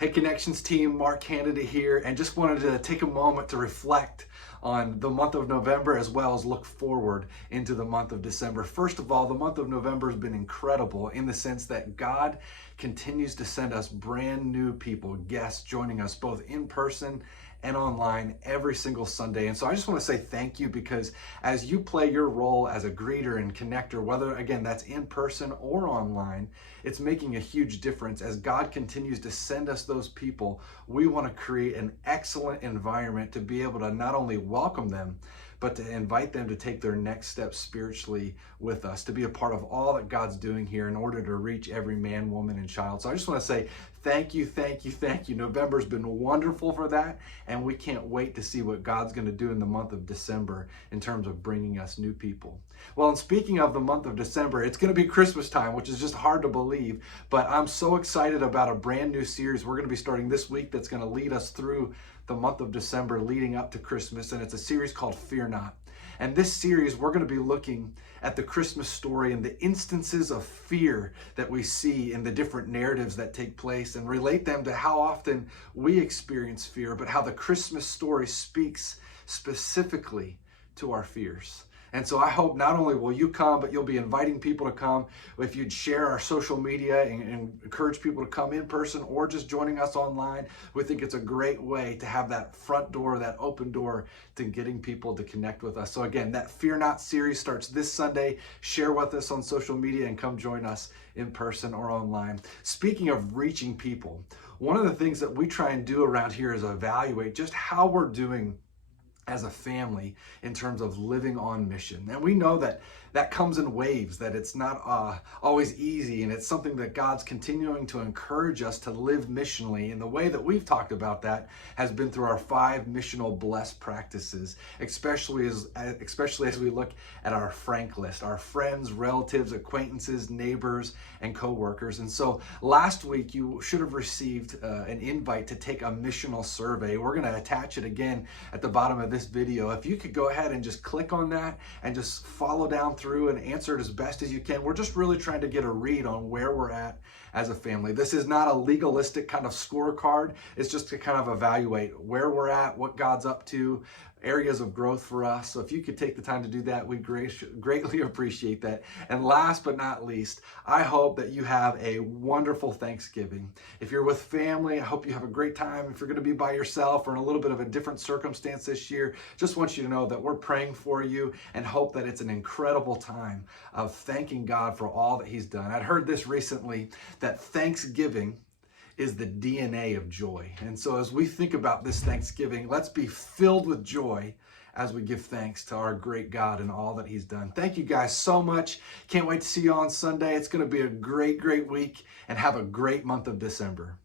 Hey Connections team, Mark Canada here, and just wanted to take a moment to reflect on the month of November as well as look forward into the month of December. First of all, the month of November has been incredible in the sense that God continues to send us brand new people, guests joining us both in person and online every single Sunday. And so I just want to say thank you because as you play your role as a greeter and connector, whether again that's in person or online, it's making a huge difference. As God continues to send us those people, we want to create an excellent environment to be able to not only welcome them, but to invite them to take their next step spiritually with us, to be a part of all that God's doing here in order to reach every man, woman, and child. So I just want to say thank you, thank you, thank you. November's been wonderful for that, and we can't wait to see what God's going to do in the month of December in terms of bringing us new people. Well, and speaking of the month of December, it's going to be Christmas time, which is just hard to believe, but I'm so excited about a brand new series we're going to be starting this week that's going to lead us through the month of December leading up to Christmas, and it's a series called Fear Not. And this series, we're going to be looking at the Christmas story and the instances of fear that we see in the different narratives that take place and relate them to how often we experience fear, but how the Christmas story speaks specifically to our fears. And so I hope not only will you come, but you'll be inviting people to come. If you'd share our social media and encourage people to come in person or just joining us online, we think it's a great way to have that front door, that open door to getting people to connect with us. So again, that Fear Not series starts this Sunday. Share with us on social media and come join us in person or online. Speaking of reaching people, one of the things that we try and do around here is evaluate just how we're doing as a family in terms of living on mission. And we know that that comes in waves, that it's not always easy, and it's something that God's continuing to encourage us to live missionally. And the way that we've talked about that has been through our 5 missional blessed practices, especially as we look at our Frank list, our friends, relatives, acquaintances, neighbors, and co-workers. And so last week you should have received an invite to take a missional survey. We're going to attach it again at the bottom of this video. If you could go ahead and just click on that and just follow down through and answer it as best as you can. We're just really trying to get a read on where we're at as a family. This is not a legalistic kind of scorecard. It's just to kind of evaluate where we're at, what God's up to, areas of growth for us. So if you could take the time to do that, we greatly appreciate that. And last but not least, I hope that you have a wonderful Thanksgiving. If you're with family, I hope you have a great time. If you're going to be by yourself or in a little bit of a different circumstance this year, just want you to know that we're praying for you and hope that it's an incredible time of thanking God for all that He's done. I'd heard this recently, that Thanksgiving is the DNA of joy. And so as we think about this Thanksgiving, let's be filled with joy as we give thanks to our great God and all that He's done. Thank you guys so much. Can't wait to see you on Sunday. It's going to be a great, great week, and have a great month of December.